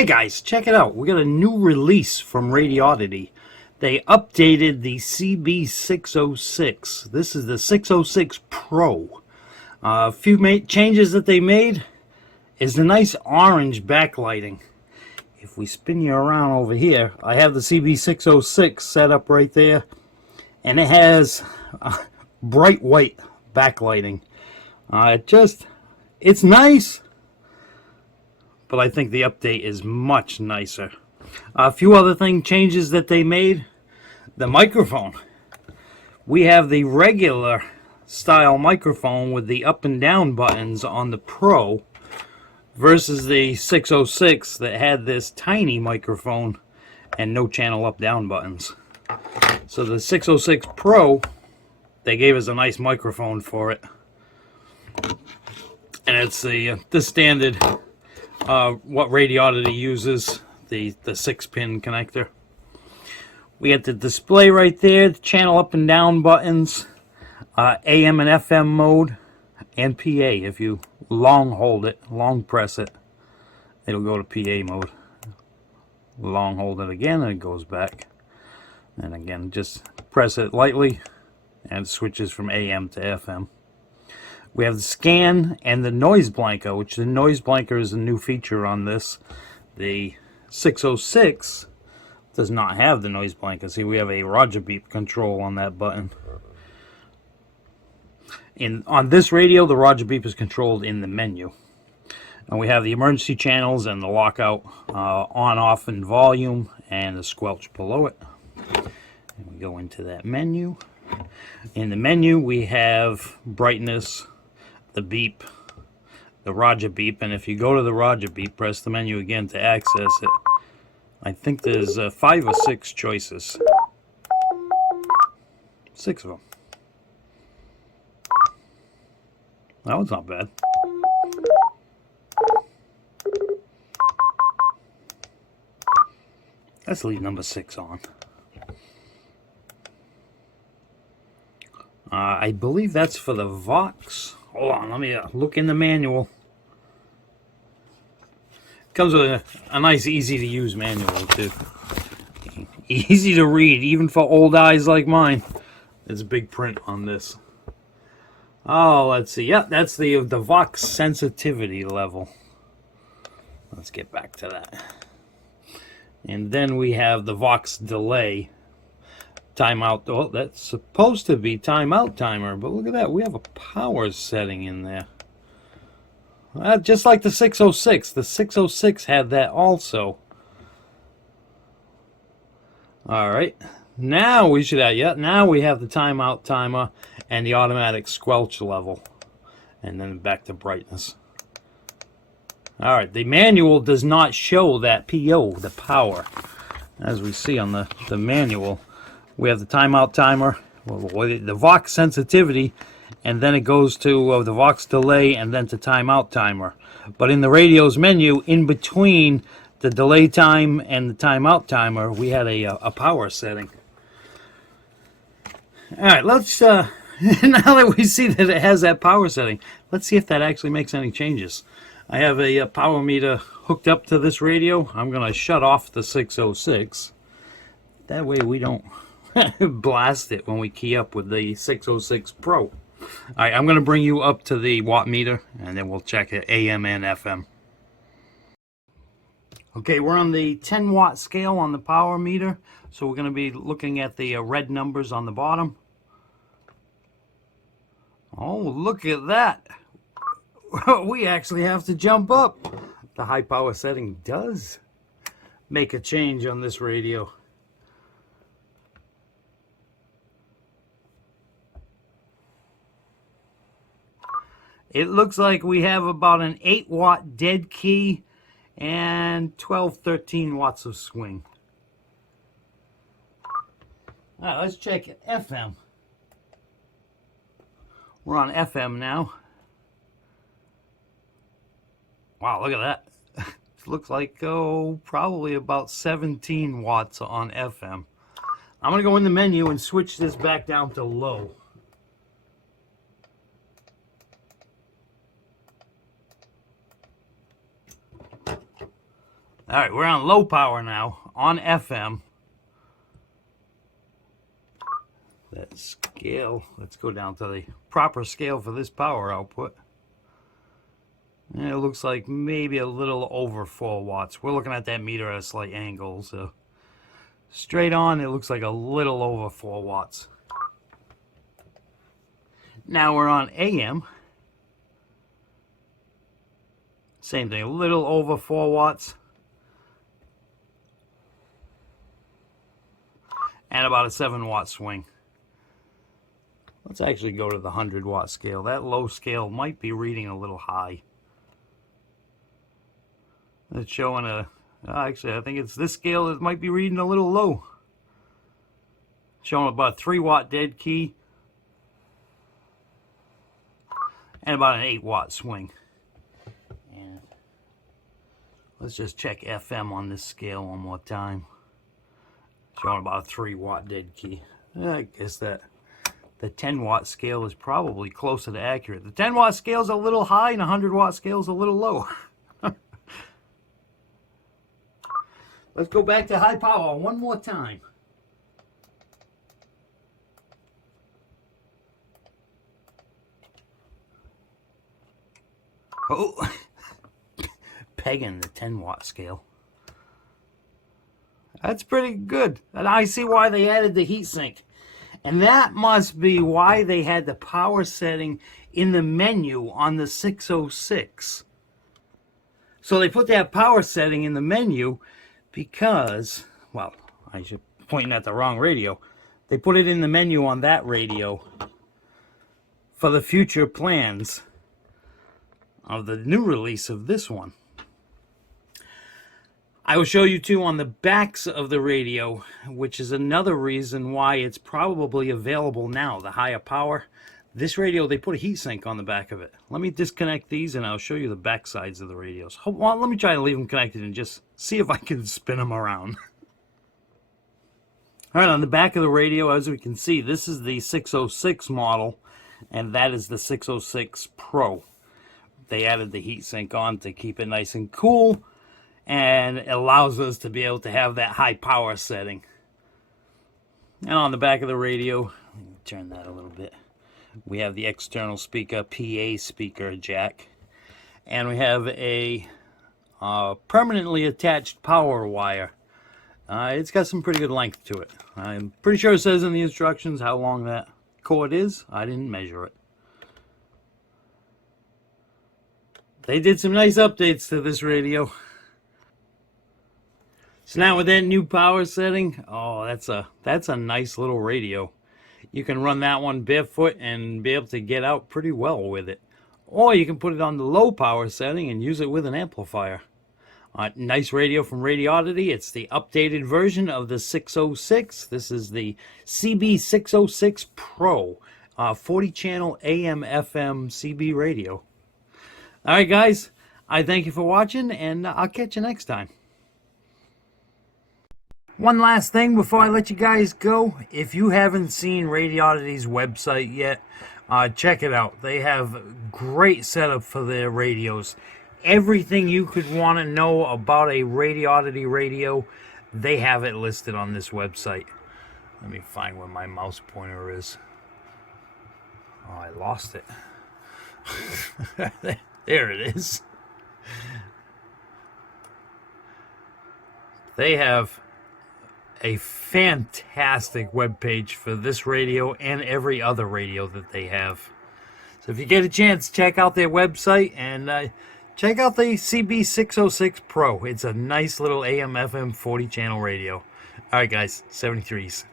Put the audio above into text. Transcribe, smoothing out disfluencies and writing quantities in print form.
Hey guys, check it out. We got a new release from Radioddity. They updated the CB-606. This is the 606 Pro. A few changes that they made is the nice orange backlighting. If we spin you around over here, I have the CB-606 set up right there, and it has bright white backlighting. It's nice, but I think the update is much nicer. A few other changes that they made. The microphone. We have the regular style microphone with the up and down buttons on the Pro versus the 606 that had this tiny microphone and no channel up down buttons. So the 606 Pro, they gave us a nice microphone for it. And it's the standard what Radioddity uses, the 6-pin connector. We got the display right there, the channel up and down buttons, AM and FM mode, and PA. If you long press it, it'll go to PA mode. Long hold it again and it goes back. And again, just press it lightly and it switches from AM to FM. We have the scan and the noise blanker, which the noise blanker is a new feature on this. The 606 does not have the noise blanker. See, we have a Roger beep control on that button. On this radio, the Roger beep is controlled in the menu. And we have the emergency channels and the lockout on, off, and volume, and the squelch below it. And we go into that menu. In the menu, we have brightness, the beep, the Roger beep, and if you go to the Roger beep, press the menu again to access it. I think there's 5 or 6 choices. 6 of them. That one's not bad. Let's leave number 6 on. I believe that's for the Vox. Hold on, let me look in the manual. Comes with a nice, easy-to-use manual, too. Easy to read, even for old eyes like mine. There's a big print on this. Oh, let's see. Yep, that's the Vox sensitivity level. Let's get back to that. And then we have the Vox delay. Timeout. Oh, that's supposed to be timeout timer, but look at that. We have a power setting in there. Just like the 606. The 606 had that also. Alright. Now we should have, yeah, now we have the timeout timer and the automatic squelch level. And then back to brightness. Alright, the manual does not show that PO, the power. As we see on the manual, we have the timeout timer, the Vox sensitivity, and then it goes to the Vox delay and then to timeout timer. But in the radio's menu, in between the delay time and the timeout timer, we had a power setting. Alright, let's, now that we see that it has that power setting, let's see if that actually makes any changes. I have a power meter hooked up to this radio. I'm going to shut off the 606. That way we don't blast it when we key up with the 606 Pro. Alright, I'm going to bring you up to the watt meter, and then we'll check it AM and FM. Okay, we're on the 10 watt scale on the power meter, so we're going to be looking at the red numbers on the bottom. Oh, look at that. We actually have to jump up. The high power setting does make a change on this radio. It looks like we have about an 8 watt dead key and 12-13 watts of swing. All right, let's check it. FM. We're on FM now. Wow, look at that. It looks like, probably about 17 watts on FM. I'm going to go in the menu and switch this back down to low. All right, we're on low power now, on FM. That scale, let's go down to the proper scale for this power output. And it looks like maybe a little over 4 watts. We're looking at that meter at a slight angle, so straight on, it looks like a little over 4 watts. Now we're on AM. Same thing, a little over 4 watts. And about a 7 watt swing. Let's actually go to the 100 watt scale. That low scale might be reading a little high. It's showing a, actually I think it's this scale that might be reading a little low. Showing about a 3 watt dead key. And about an 8 watt swing. And let's just check FM on this scale one more time. Showing about a 3 watt dead key. I guess that the 10 watt scale is probably closer to accurate. The 10 watt scale is a little high and the 100 watt scale is a little low. Let's go back to high power one more time. Oh, pegging the 10 watt scale. That's pretty good. And I see why they added the heatsink. And that must be why they had the power setting in the menu on the 606. So they put that power setting in the menu because, well, I should be pointing at the wrong radio. They put it in the menu on that radio for the future plans of the new release of this one. I will show you too on the backs of the radio, which is another reason why it's probably available now, the higher power. This radio, they put a heatsink on the back of it. Let me disconnect these and I'll show you the back sides of the radios. Well, let me try to leave them connected and just see if I can spin them around. All right, on the back of the radio, as we can see, this is the 606 model, and that is the 606 Pro. They added the heatsink on to keep it nice and cool, and it allows us to be able to have that high power setting. And on the back of the radio, let me turn that a little bit. We have the external speaker, PA speaker jack, and we have a permanently attached power wire. It's got some pretty good length to it. I'm pretty sure it says in the instructions how long that cord is. I didn't measure it. They did some nice updates to this radio. So now with that new power setting, oh, that's a nice little radio. You can run that one barefoot and be able to get out pretty well with it. Or you can put it on the low power setting and use it with an amplifier. Nice radio from Radioddity. It's the updated version of the 606. This is the CB-606 Pro, 40 channel AM FM CB radio. All right, guys, I thank you for watching, and I'll catch you next time. One last thing before I let you guys go. If you haven't seen Radioddity's website yet, check it out. They have great setup for their radios. Everything you could want to know about a Radioddity radio, they have it listed on this website. Let me find where my mouse pointer is. Oh, I lost it. There it is. They have a fantastic webpage for this radio and every other radio that they have. So if you get a chance, check out their website and check out the CB-606 Pro. It's a nice little AM/FM 40 channel radio. All right, guys, 73s.